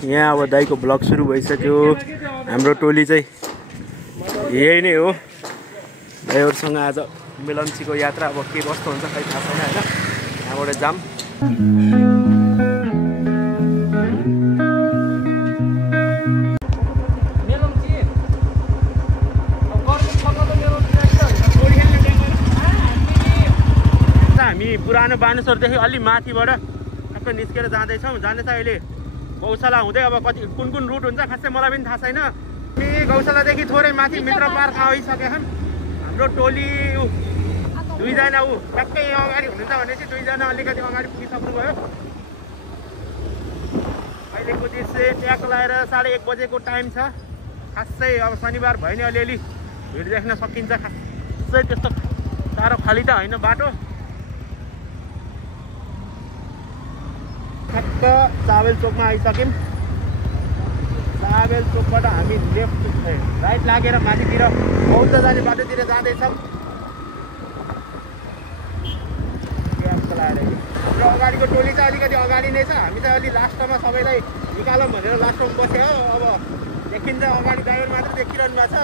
यहाँ अब दाइको ब्लग सुरु भइसक्यो। हाम्रो टोली चाहिँ यही नै हो। दाइहरूसँग आज मिलम्चीको यात्रा अब के कस्तो हुन्छ खै थाहा छैन होइन। यहाँबाट जाम। हामी पुरानो बानेश्वरदेखि अलि माथिबाट टक्कै निस्केर जाँदैछौँ। जाने चाहिँ अहिले गौशाला हुँदै अब कति कुन रुट हुन्छ खासै मलाई पनि थाहा छैन। हामी गौशालादेखि थोरै माथि मित्र पार्क आइसकेका छौँ। हाम्रो टोली दुईजना टक्कै अगाडि हुनुहुन्छ भनेपछि दुईजना अलिकति अगाडि पुगिसक्नुभयो। अहिलेको दृश्य ट्याक लगाएर 1:30 बजेको टाइम छ। खासै अब शनिबार भयो नि अलिअलि भिड देख्न सकिन्छ। खासै त्यस्तो साह्रो खाली त होइन बाटो। ठक्क चाबेल चोकमा आइसक्यौँ। चाबेल चोकबाट हामी राइट लागेर माथितिर बौद्ध जाने बाटोतिर जाँदैछौँ। हाम्रो अगाडिको टोली चाहिँ अलिकति अगाडि नै छ। हामी चाहिँ अलि लास्टमा सबैलाई निकालौँ भनेर लास्टमा बस्यो हो। अब देखिन्छ अगाडि ड्राइभर मात्र देखिरहनु भएको छ।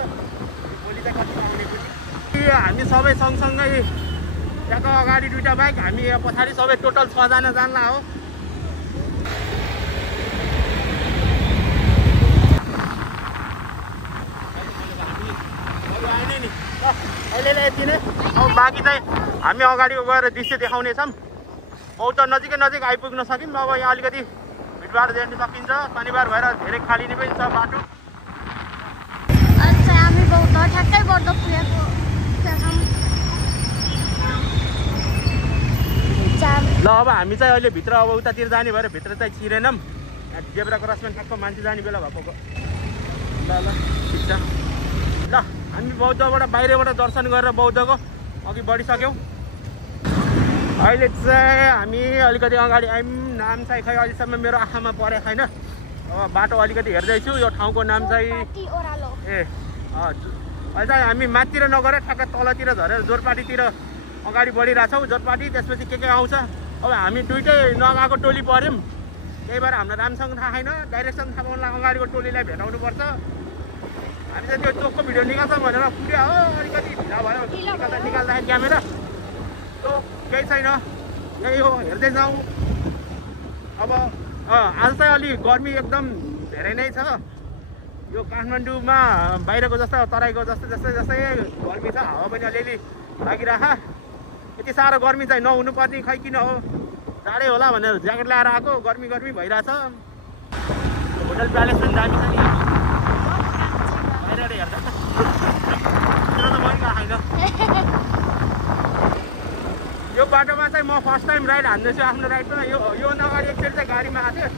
टोली चाहिँ कति आउने पछि हामी सबै सँगसँगै त्यहाँको अगाडि 2टा बाइक, हामी पछाडि सबै टोटल 6 जना जान्ला हो। अहिले यति नै। अब बाँकी चाहिँ हामी अगाडि गएर दृश्य देखाउनेछौँ। बहुत नजिक आइपुग्न सक्यौँ। अब यहाँ अलिकति भिडभाड देख्न सकिन्छ। शनिबार भएर धेरै खाली नै पनि छ बाटो। ल अब हामी चाहिँ अहिले भित्र अब उतातिर जाने भएर भित्र चाहिँ छिरेनौँ। जेब्रा क्रसमा ठ्याक्क मान्छे जाने बेला भएको। ल ठिक छ। ल हामी बौद्धबाट बाहिरबाट दर्शन गरेर बौद्धको अघि बढिसक्यौँ। अहिले चाहिँ हामी अलिकति अगाडि आयौँ। नाम चाहिँ खै अहिलेसम्म मेरो आँखामा परेको छैन। अब बाटो अलिकति हेर्दैछु। यो ठाउँको नाम चाहिँ अहिले चाहिँ हामी माथितिर नगएर ठ्याक्क तलतिर झरेर जोरपाटीतिर अगाडि बढिरहेछौँ। जोरपाटी त्यसपछि के आउँछ। अब हामी दुइटै नगएको टोली पऱ्यौँ। त्यही भएर हामीलाई राम्रोसँग थाहा छैन। डाइरेक्सन थाहा पाउनलाई अगाडिको टोलीलाई भेटाउनुपर्छ। हामी चाहिँ त्यो चोकको भिडियो निकाल्छौँ भनेर पुग्यो हो। अलिकति ढिला भयो निकाल्दाखेरि क्यामेरा त्यो केही छैन। यही हो, हेर्दै जाउँ। अब आज चाहिँ अलि गर्मी एकदम धेरै नै छ। यो काठमाडौँमा बाहिरको जस्तो तराईको जस्तै गर्मी छ। हावा पनि अलिअलि लागिरह। यति साह्रो गर्मी चाहिँ नहुनुपर्ने खै किन हो। जाडै होला भनेर ज्याकेट ल्याएर आएको। गर्मी भइरहेछ। होटल प्यालेस पनि दामी छ नि बाहिर हेर्दा। यो बाटोमा चाहिँ म फर्स्ट टाइम राइड हान्दैछु आफ्नो राइडमा। योभन्दा अगाडि एकचोटि चाहिँ गाडीमा आएको थिएँ।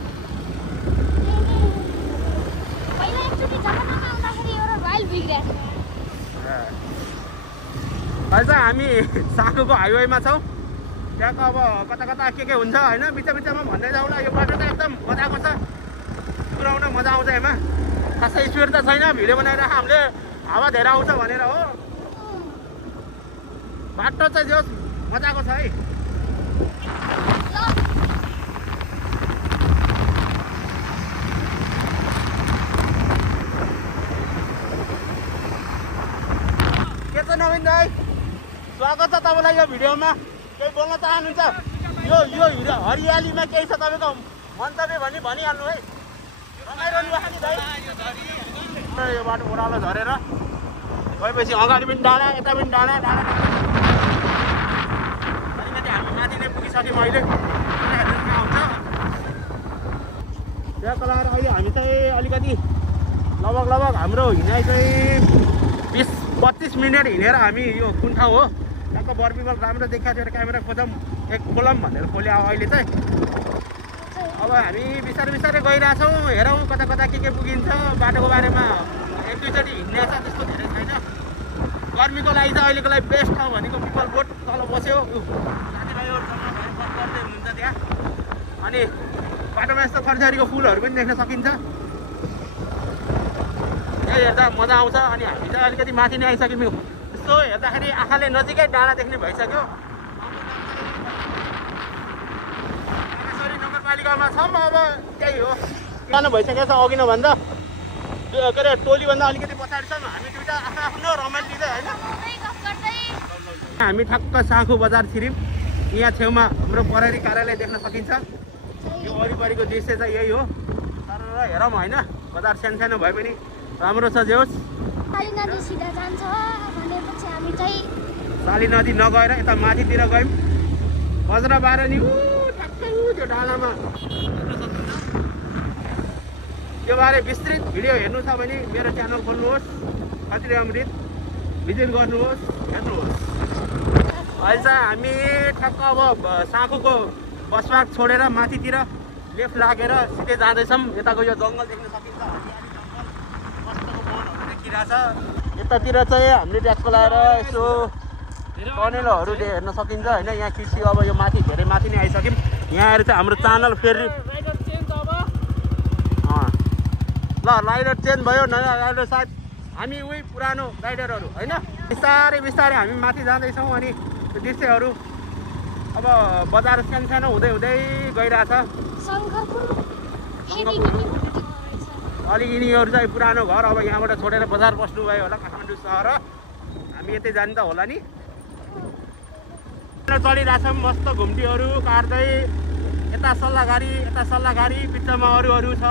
अहिले चाहिँ हामी साकुको हाइवेमा छौँ। त्यहाँको अब कता के हुन्छ होइन। बिचमा भन्दै जाउँला। यो बाटो चाहिँ एकदम मजाको छ। कुदाउन मजा आउँछ यसमा। खासै स्पिड त छैन। भिडियो बनाएर हामीले हावा धेरै आउँछ भनेर हो। बाटो चाहिँ जो मजाको छ है। के छ नवीन दाइ, स्वागत छ तपाईँलाई यो भिडियोमा। केही बोल्न चाहनुहुन्छ? यो हरियालीमा केही छ तपाईँको मन्तव्य भनिहाल्नु है। रमाइरहनु भएको नि दाइ। यो बाटो ओह्रालो झरेर गएपछि अगाडि पनि डाँडा, यता पनि डाँडा। अलिकति हामी माथि नै पुगिसक्यौँ अहिले। आउँछ त्यहाँको लागि अहिले हामी चाहिँ अलिकति लगभग हाम्रो हिँडाइ चाहिँ 20-25 मिनट हिँडेर हामी यो कुन ठाउँ हो त्यहाँको बर्पिमल राम्रो देखाएको थियो। क्यामेरा खोलौँ भनेर खोल्यो अहिले चाहिँ। अब हामी बिस्तारै गइरहेछौँ। हेरौँ कता के पुगिन्छ। बाटोको बारेमा 1-2चोटि हिँड्ने छ, त्यस्तो धेरै छैन। गर्मीको लागि चाहिँ अहिलेको लागि बेस्ट ठाउँ भनेको पिपल बोट तल बस्यो। साथीभाइहरूसँग भेटघाट गर्दै हुनुहुन्छ त्यहाँ। अनि बाटोमा यस्तो थरीथरीको फुलहरू पनि देख्न सकिन्छ। यही हेर्दा मजा आउँछ। अनि हामी चाहिँ अलिकति माथि नै आइसक्यौँ। यसो हेर्दाखेरि आँखाले नजिकै डाँडा देख्ने भइसक्यो। नगरपालिकामा छौँ। अब त्यही हो। सानो भइसकेको छ अघि नभन्दा के अरे टोलीभन्दा अलिकति पछाडि छौँ हामी दुइटा आफ्नो रमाइलो लिँदै होइन हामी ठक्क साँखु बजार छिर्यौँ यहाँ छेउमा हाम्रो प्रहरी कार्यालय देख्न सकिन्छ यो वरिपरिको दृश्य चाहिँ यही हो तर हेरौँ होइन बजार सानो भए पनि राम्रो छ जे होस् साली नदी नगएर यता माथितिर गयौँ बज्र बाह्र नि ठ्याक्कै त्यो डाँडामा त्यो बारे विस्तृत भिडियो हेर्नु छ भने मेरो च्यानल खोल्नुहोस् खत्री अमृत भिजिट गर्नुहोस् हेर्नुहोस्। अहिले चाहिँ हामी ठ्याक्क अब साँखुको बसपार्क छोडेर माथितिर लेफ्ट लागेर सिधै जाँदैछौँ। यताको यो जङ्गल देख्न सकिन्छ कस्तोको वनहरू देखिरहेछ। यतातिर चाहिँ हामीले ट्याक्क लगाएर यसो टनेलहरू हेर्न सकिन्छ होइन। यहाँ कृषि अब यो माथि धेरै माथि नै आइसक्यौँ। यहाँ आएर चाहिँ हाम्रो च्यानल फेरि ल राइडर चेन्ज भयो नयाँ राइडर सायद हामी उही पुरानो राइडरहरू होइन। बिस्तारै बिस्तारै हामी माथि जाँदैछौँ अनि त्यो दृश्यहरू अब बजार सानो हुँदै हुँदै गइरहेछ। अलि यिनीहरू चाहिँ पुरानो घर अब यहाँबाट छोडेर बजार बस्नुभयो होला काठमाडौँ सहर। हामी यतै जाने त होला नि। चलिरहेछौँ मस्त घुम्टीहरू काट्दै यता सल्लाहगारी बिचमा अरू छ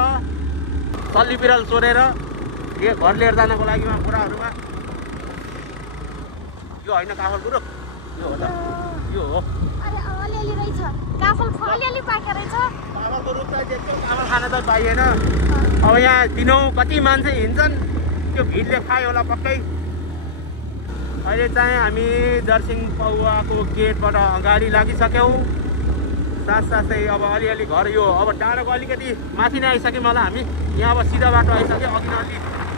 सल्ली बिराल चोरेर यो घर लिएर जानको लागि कुराहरूमा यो होइन काफल कुरो यो हो त यो हो काफलको रुख चाहिँ देख्छौँ काफल खान त पाइएन। अब यहाँ दिनौँ कति मान्छे हिँड्छन् त्यो भिडले खायो होला पक्कै। अहिले चाहिँ हामी दर्सिङ पौवाको गेटबाट अगाडि लागिसक्यौँ। साथसाथै अब अलिअलि घर यो अब डाँडाको अलिकति माथि नै आइसक्यौँ होला हामी। यहाँ अब सिधा बाटो आइसक्यो अघि अलि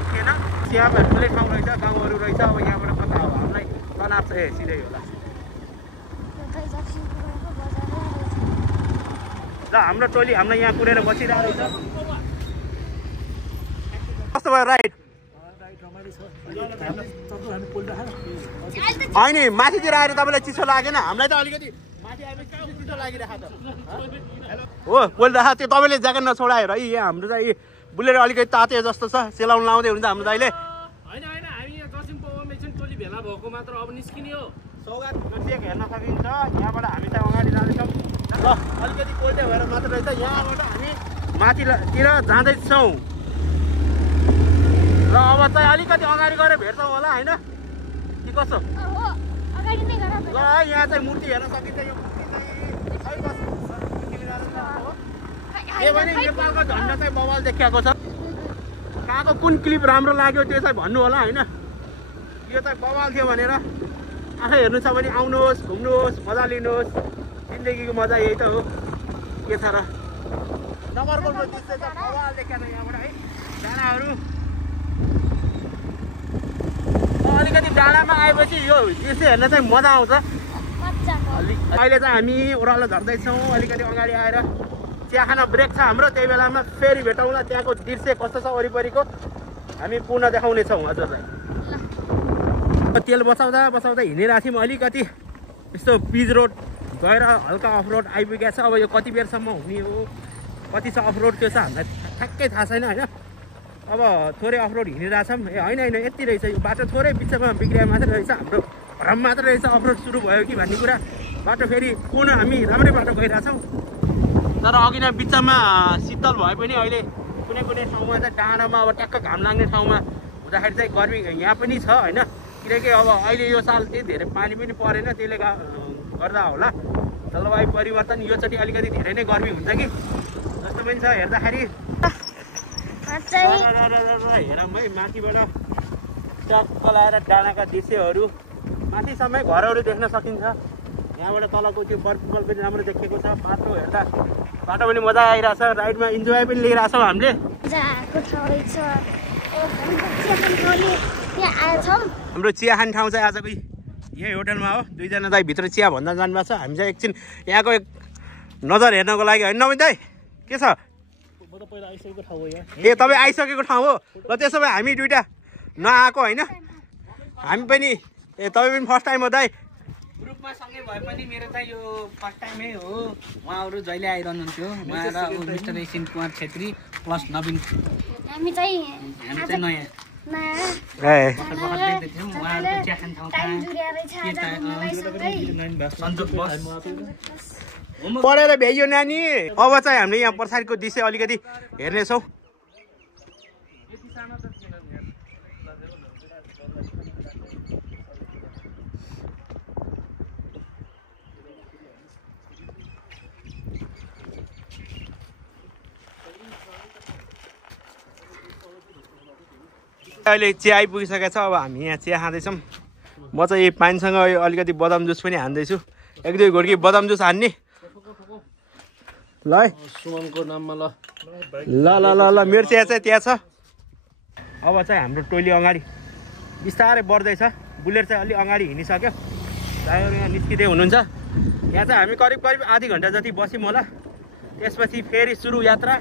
थिएन। यहाँ ठुलै ठाउँ रहेछ गाउँहरू रहेछ। अब यहाँबाट कता हो हामीलाई तनाव छ सिधै होला। ल हाम्रो टोली हामीलाई यहाँ कुरेर बसिरहेको रहेछ। कस्तो भयो राइड? होइन माथितिर आएर तपाईँलाई चिसो लागेन? हामीलाई त अलिकति माथि आएर चिसो लागिरहेको त हो बोल्दा त्यो तपाईँले ज्याकेट नछोडाएर है। यहाँ हाम्रो चाहिँ बुलेर अलिकति ताते जस्तो छ सेलाउनु लाउँदै हुन्छ हाम्रो दाइले। होइन हामी यहाँ दर्सिङ पौवामा एकछिन टोली भेला भएको मात्र अब निस्किने हो। सौगात चेक हेर्न सकिन्छ। यहाँबाट हामी चाहिँ अगाडि जाँदैछौँ। ल अलिकति कोल्टे भएर मात्र रहेछ। यहाँबाट हामी माथितिर जाँदैछौँ। ल अब चाहिँ अलिकति अगाडि गएर भेट्छौँ होला होइन कि कसो? ल यहाँ चाहिँ मूर्ति हेर्न सकिन्छ। यो मूर्ति चाहिँ भने नेपालको झन्डा चाहिँ बवाल देखिएको छ। कहाँको कुन क्लिप राम्रो लाग्यो त्यो चाहिँ भन्नु होला होइन। यो चाहिँ बवाल थियो भनेर आफै हेर्नु छ भने आउनुहोस् घुम्नुहोस् मजा लिनुहोस्। जिन्दगीको मजा यही त हो के छ र। नगरकोटको दृश्य चाहिँ बवाल देखिएको छ यहाँबाट है। डाँडाहरू अलिकति डाँडामा आएपछि यो दृश्य हेर्न चाहिँ मजा आउँछ। अहिले चाहिँ हामी ओह्रालो झर्दैछौँ। अलिकति अगाडि आएर चिया खान ब्रेक छ हाम्रो। त्यही बेलामा फेरि भेटौँला। त्यहाँको दृश्य कस्तो छ वरिपरिको हामी पुनः देखाउनेछौँ हजुरलाई। तेल बचाउँदा हिँडिरहेको थियौँ। अलिकति यस्तो पिच रोड गएर हल्का अफ रोड आइपुगेको छ। अब यो कति बेरसम्म हुने हो कति छ अफ रोड त्यो छ हामीलाई ठ्याक्कै थाहा छैन होइन। अब थोरै अफ रोड हिँडिरहेछौँ। ए होइन यति रहेछ यो बाटो थोरै बिचमा बिग्रिया मात्रै रहेछ। हाम्रो भ्रम मात्रै रहेछ अफ रोड सुरु भयो कि भन्ने कुरा। बाटो फेरि पुनः हामी राम्रै बाटो गइरहेछौँ। तर अघि नै बिचमा शीतल भए पनि अहिले कुनै ठाउँमा चाहिँ डाँडामा अब ट्याक्क घाम लाग्ने ठाउँमा हुँदाखेरि चाहिँ गर्मी यहाँ पनि छ होइन। किनकि अब अहिले यो साल त्यही धेरै पानी पनि परेन त्यसले गर्दा होला जलवायु परिवर्तन योचोटि अलिकति धेरै नै गर्मी हुन्छ कि जस्तो पनि छ हेर्दाखेरि। हेरौँ है माथिबाट ट्याक्क लगाएर डाँडाका दृश्यहरू माथिसम्मै घरहरू देख्न सकिन्छ। यहाँबाट तलको त्यो बर्फमल पनि राम्रो देखेको छ। बाटो हेर्दा बाटो पनि मजा आइरहेछ। राइडमा इन्जोय पनि लिइरहेछौँ हामीले। हाम्रो चिया खाने ठाउँ चाहिँ आजको यही होटलमा हो। दुईजना दाइ भित्र चिया भन्दा जानुभएको छ। हामी चाहिँ एकछिन यहाँको एक नजर हेर्नको लागि होइन नवीन दाइ के छ? ए तपाईँ आइसकेको ठाउँ हो। ल त्यसो भए हामी दुइटा नआएको होइन हामी पनि। ए तपाईँ पनि फर्स्ट टाइम हो दाइ? ग्रुपमा सँगै भए पनि मेरो चाहिँ यो फर्स्ट टाइमै हो। उहाँहरू जहिले आइरहनुहुन्थ्यो, उहाँ र मिस्टर एसिन कुमार छेत्री प्लस नवीन। हामी चाहिँ नयाँ उहाँहरूको चिया खाने ठाउँ सन्तोष बस। पढेर भ्याइयो नानी। अब चाहिँ हामीले यहाँ पछाडिको दृश्य अलिकति हेर्नेछौँ। अहिले चिया आइपुगिसकेको छ। अब हामी यहाँ चिया खाँदैछौँ। म चाहिँ पानीसँग अलिकति बदाम जुस पनि हान्दैछु। एक दुई घोडकी बदाम जुस हान्ने ल है सुमनको नाममा ल ल ल ल ल मेरो चिया चाहिँ त्यहाँ छ। अब चाहिँ हाम्रो टोली अगाडि बिस्तारै बढ्दैछ। बुलेट चाहिँ अलि अगाडि हिँडिसक्यो। ड्राइभर यहाँ निस्किँदै हुनुहुन्छ। यहाँ चाहिँ हामी करिब करिब आधी घन्टा जति बस्यौँ होला। त्यसपछि फेरि सुरु यात्रा।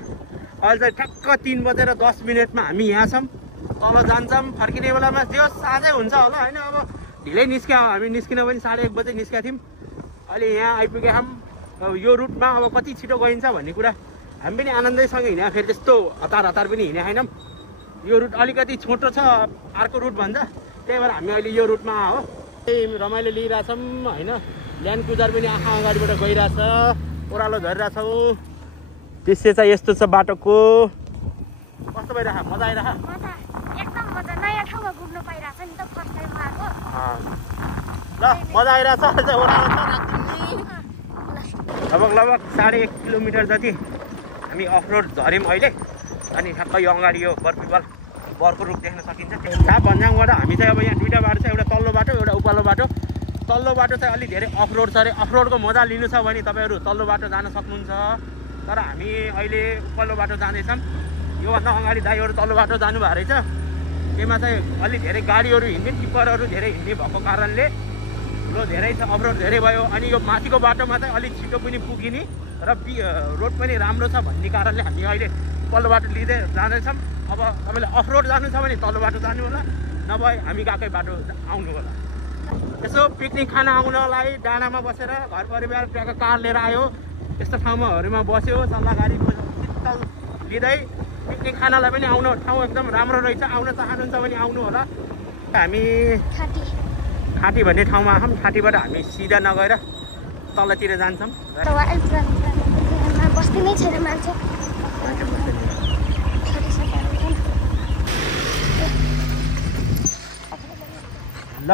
अहिले चाहिँ ठ्याक्क 3:10 हामी यहाँ छौँ। तल जान्छौँ। फर्किने बेलामा त्यो साँझै हुन्छ होला होइन। अब ढिलै निस्क्यौँ हामी। निस्किन पनि 1:30 बजे निस्केका थियौँ। अहिले यहाँ आइपुगेका छौँ। अब यो रुटमा अब कति छिटो गइन्छ भन्ने कुरा हामी पनि आनन्दैसँग हिँड्यौँ। फेरि त्यस्तो हतार पनि हिँडेको छैनौँ। यो रुट अलिकति छोटो छ अर्को रुट भन्दा, त्यही भएर हामी अहिले यो रुटमा हो रमाइलो लिइरहेछौँ होइन। ल्यान्ड क्रुजर पनि आँखा अगाडिबाट गइरहेछ। ओह्रालो झरिरहेछौँ। दृश्य चाहिँ यस्तो छ बाटोको। कस्तो भइरहेछ? मजा आइरहेछ? एकदम मजा। नयाँ ठाउँमा घुम्नु पाइरहेछ नि त फर्स्ट टाइम आएको। ल मजा आइरहेछ। ओह्रालो छ लगभग 1.5 किलोमिटर जति हामी अफरोड झऱ्यौँ अहिले। अनि ठ्याक्क यो अगाडि यो बरको रुख देख्न सकिन्छ। थाहा भन्ज्याङबाट हामी चाहिँ अब यहाँ दुईवटा बाटो छ। एउटा तल्लो बाटो एउटा उकालो बाटो। तल्लो बाटो चाहिँ अलिक धेरै अफरोड छ अरे। अफरोडको मजा लिनु छ भने तपाईँहरू तल्लो बाटो जान सक्नुहुन्छ। तर हामी अहिले उकालो बाटो जाँदैछौँ। योभन्दा अगाडि दाइहरू तल्लो बाटो जानुभएको रहेछ। त्यसमा चाहिँ अलिक धेरै गाडीहरू हिँड्ने टिप्परहरू धेरै हिँड्ने भएको कारणले ठुलो धेरै छ अफरोड धेरै भयो। अनि यो माथिको बाटोमा चाहिँ अलिक छिटो पनि पुगिने र रोड पनि राम्रो छ भन्ने कारणले हामी अहिले तल्लो बाटो लिँदै जाँदैछौँ। अब तपाईँले अफरोड जानु छ भने तल्लो बाटो जानु होला, नभए हामी गएकै बाटो आउनु होला। यसो पिकनिक खान आउनलाई डाँडामा बसेर घर परिवार त्यहाँको कार लिएर आयो। यस्तो ठाउँमाहरूमा बस्यो सल्लाहकारीको शीतल लिँदै पिकनिक खानलाई पनि आउनु ठाउँ एकदम राम्रो रहेछ। आउन चाहनुहुन्छ भने आउनु होला। हामी खाटी भन्ने ठाउँमा आछौँ। खाटीबाट हामी सिधा नगएर तलतिर जान्छौँ। बस्ती नै छैन मान्छे। ल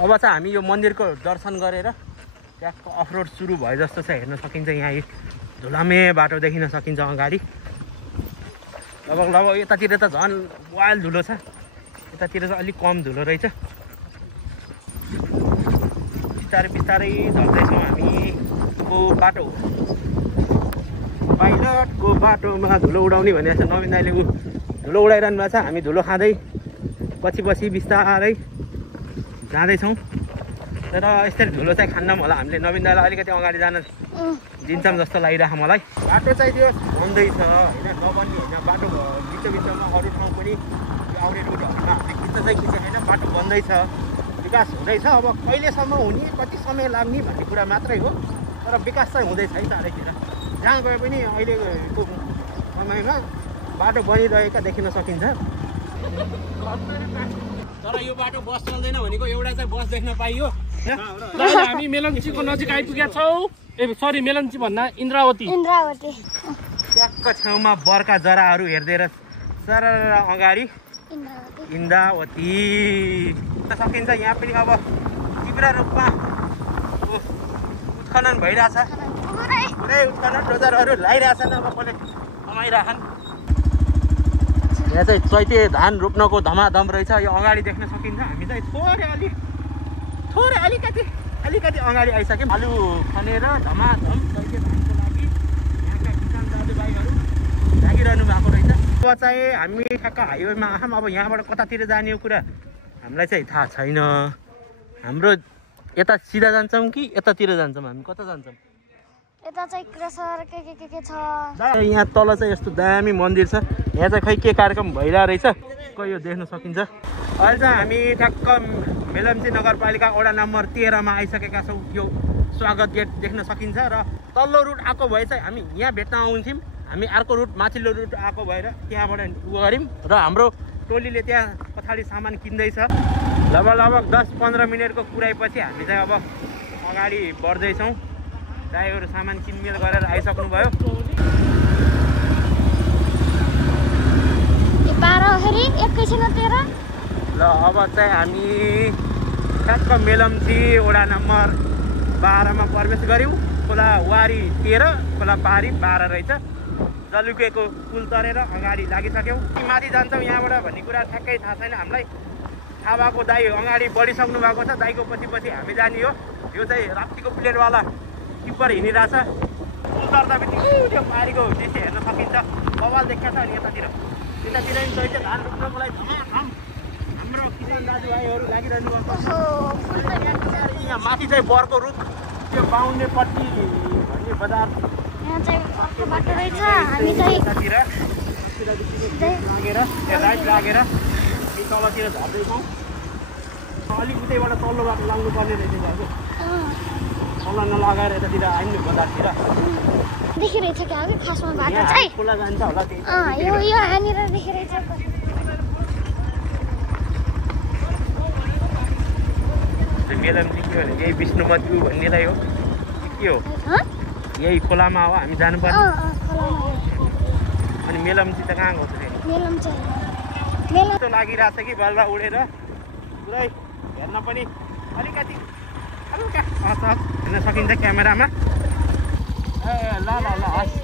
अब चाहिँ हामी यो मन्दिरको दर्शन गरेर त्यहाँको अफरोड सुरु भयो जस्तो छ हेर्न सकिन्छ। यहाँ धुलामे बाटो देखिन सकिन्छ अगाडि। लगभग यतातिर त झन् वाइल धुलो छ। यतातिर चाहिँ अलिक कम धुलो रहेछ। बिस्तारै झर्दैछौँ हामीको बाटो। पाइलटको बाटोमा धुलो उडाउने भनेको छ नवीन दाइले। धुलो उडाइरहनु भएको छ। हामी धुलो खाँदै पछि बिस्तारै जाँदैछौँ। तर यसरी धुलो चाहिँ खान्नौँ होला हामीले। नवीन दाइलाई अलिकति अगाडि जान दिन्छौँ जस्तो लागिरहेको मलाई। बाटो चाहिँ त्यो बन्दैछ होइन, नबन्ने होइन। बाटो बिचमा अरू ठाउँ पनि आउने रुटहरूमा हामीले खिच्न छैन। बाटो बन्दैछ, विकास हुँदैछ। अब कहिलेसम्म हुने कति समय लाग्ने भन्ने कुरा मात्रै हो। तर विकास चाहिँ हुँदैछ है चारैतिर। जहाँ गए पनि अहिलेको समयमा बाटो बनिरहेका देखिन सकिन्छ। तर यो बाटो बस चल्दैन भनेको एउटा चाहिँ बस देख्न पाइयो। हामी मेलम्चीको नजिक आइपुगेका छौँ। सरी मेलम्ची भन्दा इन्द्रावती। ट्याक्क छेउमा बर्खा जराहरू हेर्दै सर अगाडि इन्द्रावती सकिन्छ। यहाँ पनि अब तीव्र रूपमा उत्खनन भइरहेछ। पुरै उत्खनन डोजरहरू लगाइरहेछन्। अब कसले कमाइरहेछन्। यहाँ चाहिँ चैते धान रोप्नको धमाधम रहेछ। यो अगाडि देख्न सकिन्छ। हामी चाहिँ थोरै अलिकति अगाडि आइसक्यौँ। आलु खनेर धमाधम चैते धानको लागि यहाँका किसान दाजुभाइहरू लागिरहनु भएको रहेछ। अब चाहिँ हामी ठ्याक्क हाइवेमा आयौँ। अब यहाँबाट कतातिर जाने कुरा हामीलाई चाहिँ थाहा छैन। हाम्रो यता सिधा जान्छौँ कि यतातिर जान्छौँ? हामी कता जान्छौँ? यता चाहिँ क्रेसर के छ। यहाँ तल चाहिँ यस्तो दामी मन्दिर छ। यहाँ चाहिँ खै के कार्यक्रम भइरहेको रहेछ। यो देख्न सकिन्छ। अहिले चाहिँ हामी ठ्याक्क मेलम्ची नगरपालिका वडा नम्बर 13 मा आइसकेका छौँ। यो स्वागत गेट देख्न सकिन्छ र तल्लो रुट आएको भए चाहिँ हामी यहाँ भेट्न आउँथ्यौँ। हामी अर्को रुट माथिल्लो रुट आएको भएर त्यहाँबाट गऱ्यौँ र हाम्रो टोलीले त्यहाँ पछाडि सामान किन्दैछ। लगभग 10-15 मिनटको कुराइपछि हामी चाहिँ अब अगाडि बढ्दैछौँ। ड्राइभर सामान किनमेल गरेर आइसक्नुभयो। 12 ल अब चाहिँ हामी ठ्याक्क मेलम्ची वडा नम्बर 12 मा प्रवेश गऱ्यौँ। खोला वारी 13, खोला पारी 12 रहेछ। जलुकेको पुल तरेर अगाडि लागिसक्यौँ। माथि जान्छौँ यहाँबाट भन्ने कुरा ठ्याक्कै थाहा छैन हामीलाई। थाहा भएको दाइ अगाडि बढिसक्नु भएको छ। दाइको पछि हामी जाने हो। यो चाहिँ राप्तीको प्लेटवाला टिप्पर हिँडिरहेछ। पुल तर्दा बित्तिकै त्यो पारीको दृश्य हेर्न सकिन्छ। बवाल देखिया छ अनि यतातिर नि दैले धान रोप्नको लागि धमाधम हाम्रो किसान दाजुभाइहरू लागिरहनु भएको छ। यहाँ माथि चाहिँ बरको रुख त्यो बाहुने पट्टी भन्ने बजार यहाँ चाहिँ अर्को बाटो रहेछ। हामी चाहिँ यतातिर लागेर राइट लागेर यो तलतिर झर्दैछौँ। अलिक उतैबाट तल्लो बाटो लाग्नुपर्ने रहेछ घरको। तल नलगाएर यतातिर आइनु बजारतिर देखिरहेछ क्या हो कि खासमा बाटो चाहिँ खोला जान्छ होला त्यही। यो यहाँनिर देखिरहेछ। मेलम्ची के हो यही विष्णुमती भन्नेलाई हो के हो? यही खोलामा हो हामी जानुपर्ने। अनि मेलम्ची त कहाँ गएको फेरि? मेलम्ची लागिरहेछ कि बल्ल उडेर पुरै हेर्न पनि अलिकति हल्का असहज हेर्न सकिन्छ क्यामेरामा। ए ल ल ल हस्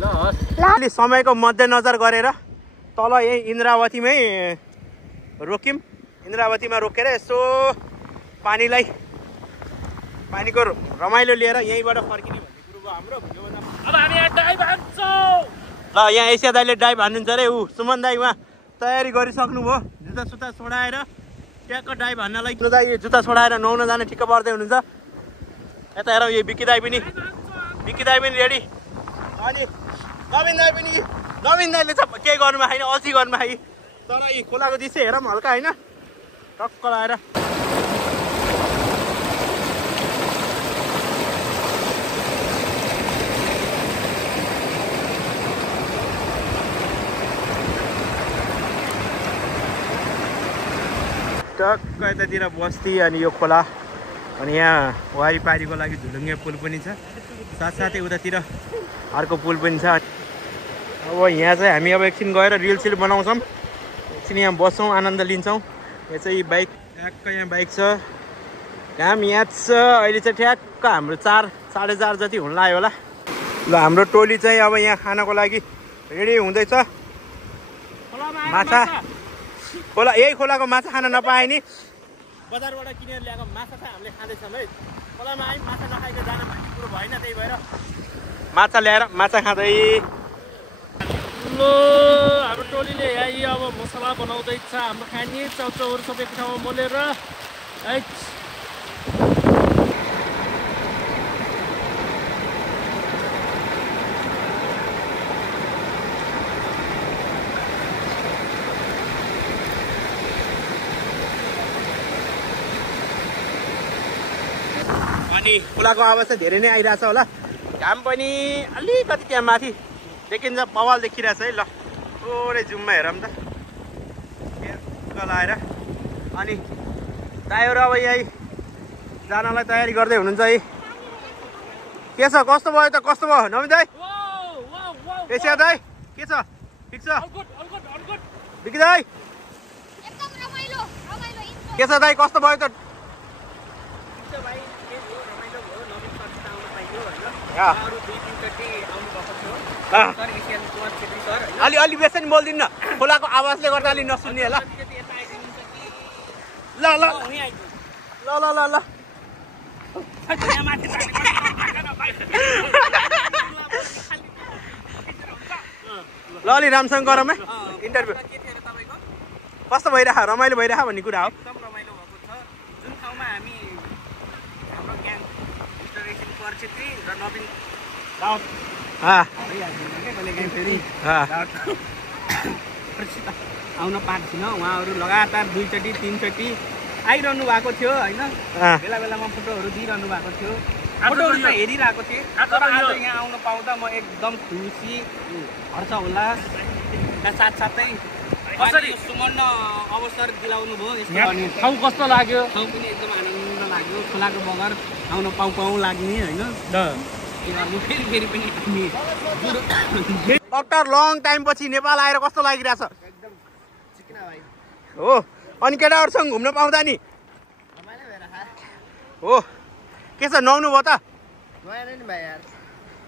ल हस्। अलि समयको मध्यनजर गरेर तल यही इन्द्रावतीमै रोक्यौँ। इन्द्रावतीमा रोकेर यसो पानीको रमाइलो लिएर यहीँबाट फर्किने भन्ने कुरो भयो हाम्रो। अब हामी डाइभ हान्छौँ। ल यहाँ एसिया दाइले डाइभ हान्नुहुन्छ अरे। ऊ सुमन दाइ उहाँ तयारी गरिसक्नुभयो। जुत्ता छोडाएर ट्याक्क डाइभ हान्नलाई दाइ जुत्ता छोडाएर नुहाउन जाने ठिक्क पर्दै हुनुहुन्छ। यता हेरौँ यो विक्की दाइ पनि रेडी। अनि नवीन दाइले चाहिँ केही गर्नुमा छैन, अल्छी गर्नुमा खाइ। तर यी खोलाको दृश्य हेरौँ हल्का होइन टक्क लगाएर। टक्क यतातिर बस्ती अनि यो खोला अनि यहाँ वारिपारीको लागि झुलुङ्गे पुल पनि छ। साथसाथै उतातिर अर्को पुल पनि छ। अब यहाँ चाहिँ हामी अब एकछिन गएर रिल बनाउँछौँ। एकछिन यहाँ बस्छौँ, आनन्द लिन्छौँ। यहाँ चाहिँ बाइक ठ्याक्क यहाँ बाइक छ। घाम यहाँ छ अहिले चाहिँ ठ्याक्क हाम्रो 4-4:30 जति हुन लाग्यो होला। ल हाम्रो टोली चाहिँ अब यहाँ खानको लागि रेडी हुँदैछ। माछा खोला यही खोलाको माछा खान नपाए नि बजारबाट किनेर ल्याएको माछा चाहिँ हामीले खाँदैछौँ है। खोलामा आयौँ माछा नखाइकन जान भन्ने कुरो भएन। त्यही भएर माछा ल्याएर माछा खाँदै। ल हाम्रो टोलीले यहाँ अब मसला बनाउँदैछ। हाम्रो खाने चाउचाउहरू सबै ठाउँमा मोलेर अनि खोलाको आवाज चाहिँ धेरै नै आइरहेछ होला। घाम पनि अलिकति त्यहाँ माथि देखिन्छ, बवाल देखिरहेछ है। ल थोरै जुममा हेरौँ त लाएर। अनि दाइहरू अब यही जानलाई तयारी गर्दै हुनुहुन्छ है। के छ कस्तो भयो त? कस्तो भयो नवीन दाइ? एसिया दाइ के छ? ठिक छ विकी दाइ? के छ दाइ कस्तो भयो त? अलि बेसी बोलिदिनु न, खोलाको आवाजले गर्दा अलि नसुन्ने होला। ल ल ल ल ल ल ल अलि राम्रोसँग गरौँ है इन्टरभ्यू। कस्तो भइरह? रमाइलो भइरह भन्ने कुरा हो। एकदम रमाइलो भएको छ। जुन ठाउँमा हामी हाम्रो ग्याङ मिस्टर छेत्री र नवीन कहिलेकाहीँ फेरि आउन पाएको थिइनँ। उहाँहरू लगातार 2 चोटि 3 चोटि आइरहनु भएको थियो होइन, बेला बेलामा फोटोहरू दिइरहनु भएको थियो, फोटोहरू त हेरिरहेको थिएँ। तर आज यहाँ आउन पाउँदा म एकदम खुसी हर्ष उल्लासका साथसाथै कसरी सुमर्ण अवसर दिलाउनु भयो यस्तो। ठाउँ कस्तो लाग्यो? ठाउँ पनि एकदम आनन्द लाग्यो, खोलाको बगर आउन पाउँ लाग्ने होइन। फेरि फेरि पनि हामी आफ्टर लङ टाइम पछि नेपाल आएर कस्तो लागिरहेछ? एकदम चिकना भाइ हो। अनि केटाहरूसँग घुम्न पाउँदा नि रमाइलो भएर हो। के छ नुहाउनु भयो त? गएन नि भाइ यार।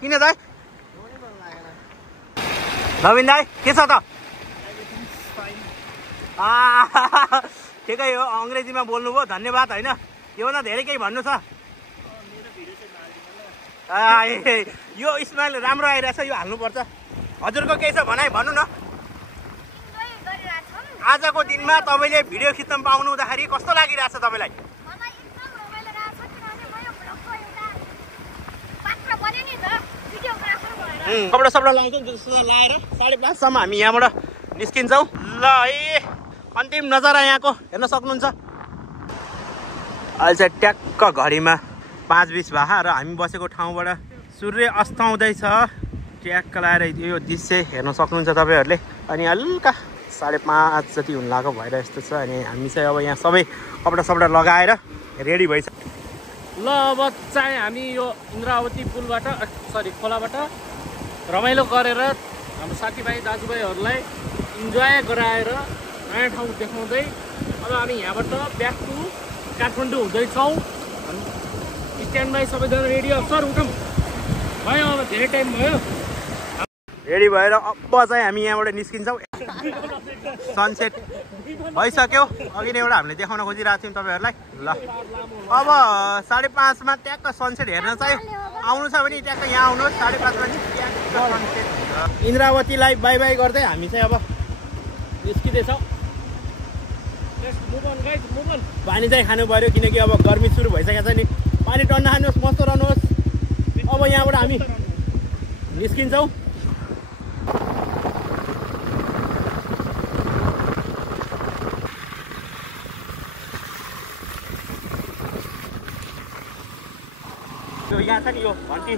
किन दाइ? नवीन दाइ के छ त? ठिकै हो, अङ्ग्रेजीमा बोल्नुभयो, धन्यवाद। होइन योभन्दा धेरै केही भन्नु छ? यो स्माइल राम्रो आइरहेछ, यो हाल्नुपर्छ। हजुरको केही छ भनाइ भन्नु न। आजको दिनमा तपाईँले भिडियो खिच्न पाउनु हुँदाखेरि कस्तो लागिरहेछ तपाईँलाई? कपडा सपडा लगाउँछौँ, जस्तो लाएर 5:30 हामी यहाँबाट निस्किन्छौँ। ल है अन्तिम नजारा यहाँको हेर्न सक्नुहुन्छ। अहिले चाहिँ ट्याक्क घडीमा 5:20 भयो र हामी बसेको ठाउँबाट सूर्य अस्ताउँदैछ। ट्याक्क लाएर यो दृश्य हेर्न सक्नुहुन्छ तपाईँहरूले। अनि हल्का 5:30 जति हुन लागेको भएर यस्तो छ। अनि हामी चाहिँ अब यहाँ सबै कपडा सपडा लगाएर रेडी भइसक्यो। ल अब चाहिँ हामी यो इन्द्रावती पुलबाट खोलाबाट रमाइलो गरेर हाम्रो साथीभाइ दाजुभाइहरूलाई इन्जोय गराएर नयाँ ठाउँ देखाउँदै अब हामी यहाँबाट ब्याक टु काठमाडौँ हुँदैछौँ। स्ट्यान्ड बाई सबैजना रेडी हो? सर उठौँ भयो, अब धेरै टाइम भयो। रेडी भएर अब चाहिँ हामी यहाँबाट निस्किन्छौँ। सनसेट भइसक्यो। अघि नै एउटा हामीले देखाउन खोजिरहेको थियौँ तपाईँहरूलाई। ल अब 5:30 ट्याक्क सनसेट हेर्न चाहिँ आउनु छ भने ट्याक्क यहाँ आउनुहोस्। 5:30 नि ट्याक्क सनसेट हुन्छ। इन्द्रावतीलाई बाई बाई गर्दै हामी चाहिँ अब निस्किँदैछौँ। पानी चाहिँ खानु पऱ्यो किनकि अब गर्मी सुरु भइसकेको छ नि। पानी टन्न खानुहोस्, मस्त रहनुहोस्। अब यहाँबाट हामी निस्किन्छौँ। यहाँ छ नि यो घन्टी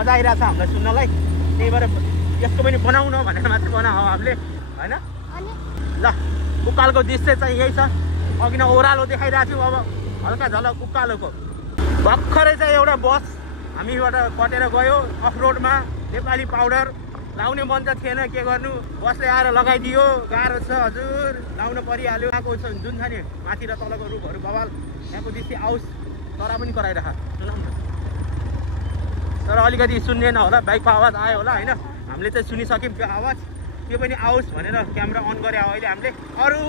मजा आइरहेको छ हामीलाई सुन्नलाई। त्यही भएर यसको पनि बनाउन भनेर मात्रै बनाऊ हामीले होइन। ल उकालोको दृश्य चाहिँ यही छ। अघि नै ओह्रालो देखाइरहेको थियौँ, अब हल्का झलक उकालोको। भर्खरै चाहिँ एउटा बस हामीबाट कटेर गयो अफ रोडमा। नेपाली पाउडर लाउने मन त थिएन, के गर्नु, बसले आएर लगाइदियो। गाह्रो छ हजुर, लाउन परिहाल्यो। यहाँको जुन छ नि माथि र तलको रुखहरू बवाल, यहाँको दृश्य आओस् तर पनि कराइराख सुनाउँ न। तर अलिकति सुन्नेन होला, बाइकको आवाज आयो होला होइन। हामीले चाहिँ सुनिसक्यौँ त्यो आवाज, त्यो पनि आओस् भनेर क्यामेरा अन गरे अहिले हामीले। अरू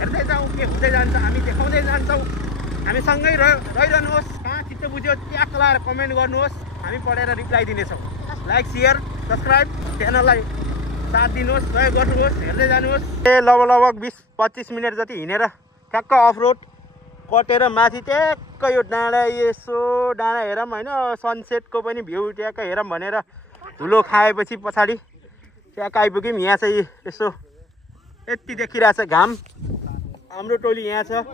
हेर्दै जाउँ के हुँदै जान्छ, हामी देखाउँदै जान्छौँ। हामी सँगै रहिरहनुहोस्। कहाँ चित्त बुझ्यो ट्याक्क लाएर कमेन्ट गर्नुहोस्, हामी पढेर रिप्लाई दिनेछौँ। लाइक सेयर सब्सक्राइब च्यानललाई साथ दिनुहोस्, सहयोग गर्नुहोस्, हेर्दै जानुहोस्। लगभग 20-25 मिनट जति हिँडेर ठ्याक्क अफ रोड कटेर माथि ट्याक्क यो डाँडा, यसो डाँडा हेरौँ होइन। सनसेटको पनि भ्यू ट्याक्क हेरौँ भनेर धुलो खाएपछि पछाडि ट्याक्क आइपुग्यौँ। यहाँ चाहिँ यसो यति देखिरहेछ घाम। हाम्रो टोली यहाँ छ,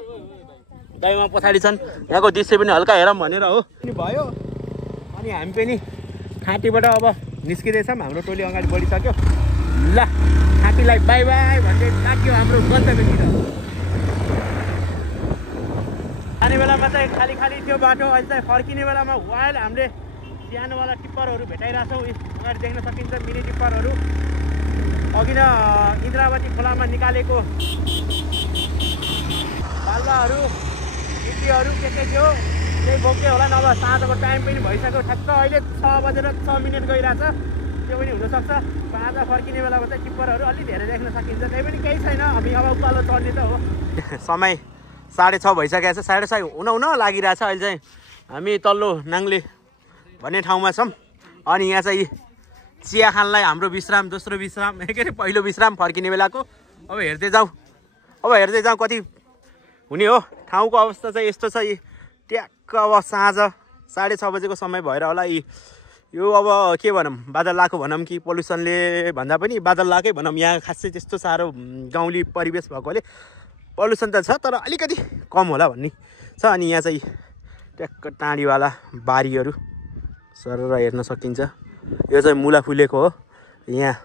दाइमा पछाडि छन्। यहाँको दृश्य पनि हल्का हेरौँ भनेर हो पनि भयो। अनि हामी पनि खाँटीबाट अब निस्किँदैछौँ। हाम्रो टोली अगाडि बढिसक्यो। ल खाँटीलाई बाई बाई भन्दै लाग्यो हाम्रो गन्तव्यतिर। जाने बेलामा चाहिँ खाली खाली थियो बाटो, अहिले चाहिँ फर्किने बेलामा वाइल हामीले सानोवाला टिप्परहरू भेटाइरहेछौँ। अगाडि देख्न सकिन्छ मिनी टिप्परहरू। अघि न इन्द्रावती खोलामा निकालेको बालुवाहरू गिटीहरू के थियो त्यही बोक्यो होला। नभए साँझको टाइम पनि भइसक्यो, ठ्याक्क अहिले 6:06 गइरहेछ। त्यो पनि हुनसक्छ। साँझ फर्किने बेलामा चाहिँ टिप्परहरू अलि धेरै देख्न सकिन्छ। त्यही पनि केही छैन, हामी अब उकालो चढ्ने त हो। समय 6:30 भइसकेको छ, 6:30 हुन लागिरहेछ। अहिले चाहिँ हामी तल्लो नाङ्ले भन्ने ठाउँमा छौँ। अनि यहाँ चाहिँ चिया खानलाई हाम्रो विश्राम, दोस्रो विश्राम, के अरे पहिलो विश्राम फर्किने बेलाको। अब हेर्दै जाउँ कति हुने हो। ठाउँको अवस्था चाहिँ यस्तो छ। ट्याक्क अब साँझ 6:30 बजेको समय भएर होला। यो अब के भनौँ बादल लाएको भनौँ कि पल्युसनले भन्दा पनि बादल लाएकै भनौँ। यहाँ खासै त्यस्तो साह्रो गाउँली परिवेश भएकोले पल्युसन त छ तर अलिकति कम होला भन्ने छ। अनि यहाँ चाहिँ ट्याक्क टाँडीवाला बारीहरू सरर हेर्न सकिन्छ। यो चाहिँ मुला फुलेको हो। यहाँ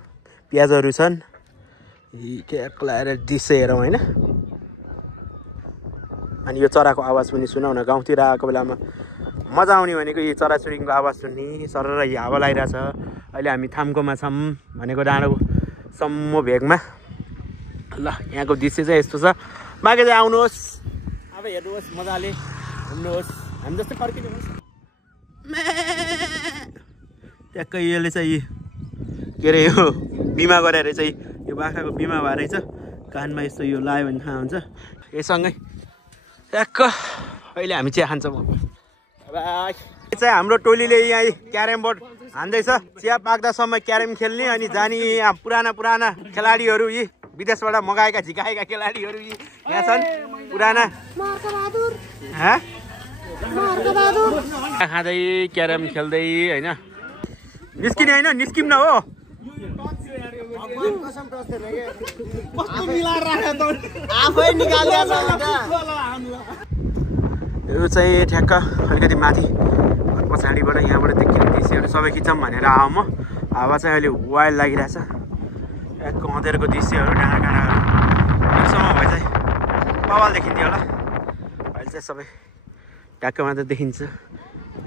प्याजहरू छन्। ट्याक्क लगाएर दृश्य हेरौँ होइन। अनि यो चराको आवाज पनि सुनौ न। गाउँतिर आएको बेलामा मजा आउने भनेको यो चराचुरुङ्गीको आवाज सुन्ने। सरर हावा लगाइरहेछ। अहिले हामी थाम्कोमा छौँ भनेको डाँडो सम्म भेगमा। ल यहाँको दृश्य चाहिँ यस्तो छ। बाँकी चाहिँ आउनुहोस् अब हेर्नुहोस् मजाले घुम्नुहोस्। हामी जस्तै फर्किनुहोस्। ट्याक्कै यसले चाहिँ के अरे यो बिमा गरेर चाहिँ यो बाख्राको बिमा भएर रहेछ। कानमा यस्तो यो लायो भने थाहा हुन्छ। यससँगै ट्याक्क अहिले हामी चिया खान्छौँ। चाहिँ हाम्रो टोलीले यहाँ क्यारम बोर्ड हान्दैछ। चिया पाक्दासम्म क्यारम खेल्ने अनि जाने यहाँ पुराना खेलाडीहरू यी विदेशबाट मगाएका झिकाएका खेलाडीहरू यी यहाँ छन्। पुराना खाँदै क्यारम खेल्दै होइन। निस्किने होइन निस्किम न हो। यो चाहिँ ठ्याक्क अलिकति माथि पछाडिबाट यहाँबाट देखिने दृश्यहरू सबै खिचौँ भनेर आऊ म। हावा चाहिँ अहिले वाइल्ड लागिरहेछ। ट्याक्क अँधेरको दृश्यहरू डाँडा काँडाहरू एकसम्म भए चाहिँ बवाल देखिन्थ्यो होला। अहिले चाहिँ सबै ट्याक्क मात्र देखिन्छ।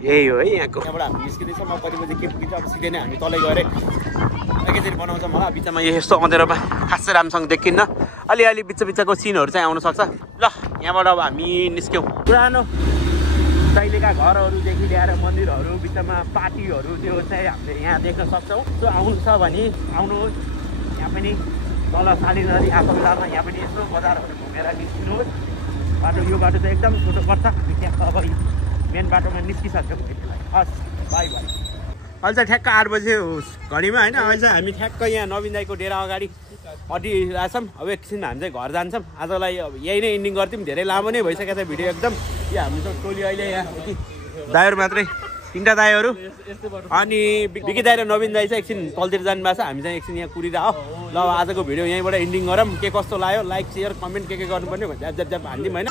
यही हो है यहाँको। यहाँबाट हामी निस्किँदैछौँ। म कति बजी के पुगिन्छ अब सिधै नै हामी तलै गएर एकैचोटि बनाउँछौँ होला। बिचमा यस्तो अँधेरोमा खासै राम्रोसँग देखिन्न। अलिअलि बिचको सिनहरू चाहिँ आउनु सक्छ। ल यहाँबाट अब हामी निस्क्यौँ। पुरानो शैलीका घरहरूदेखि ल्याएर मन्दिरहरू बिचमा पार्टीहरू त्यो चाहिँ हामीले यहाँ देख्न सक्छौँ। त्यो आउनु छ भने आउनुहोस्। यहाँ पनि तल साली नदी आएको बेलामा यहाँ पनि यसो बजारहरू घुमेर निस्किनुहोस्। बाटो यो बाटो चाहिँ एकदम छोटो पर्छ। हामी त्यहाँ अब मेन बाटोमा निस्किसक्छौँ। हस् बाई बाई। अहिले चाहिँ ठ्याक्क 8 बजे घडीमा होइन। अहिले चाहिँ हामी ठ्याक्क यहाँ नवीन दाईको डेरा अगाडि अटिरहेछौँ। अब एकछिनमा हामी चाहिँ घर जान्छौँ। आजलाई अब यही नै एन्डिङ गर्थ्यौँ। धेरै लामो नै भइसकेको छ भिडियो एकदम। यो हाम्रो त टोली अहिले यहाँ यति दाईहरू मात्रै 3टा दाईहरू अनि बिकी दाई र नवीन दाई चाहिँ एकछिन तलतिर जानुभएको छ। हामी चाहिँ एकछिन यहाँ कुरिरह। ल आजको भिडियो यहीँबाट एन्डिङ गरौँ। के कस्तो लाग्यो लाइक सेयर कमेन्ट के गर्नुपर्ने भन्छ ज्याप हानिदिउँ होइन।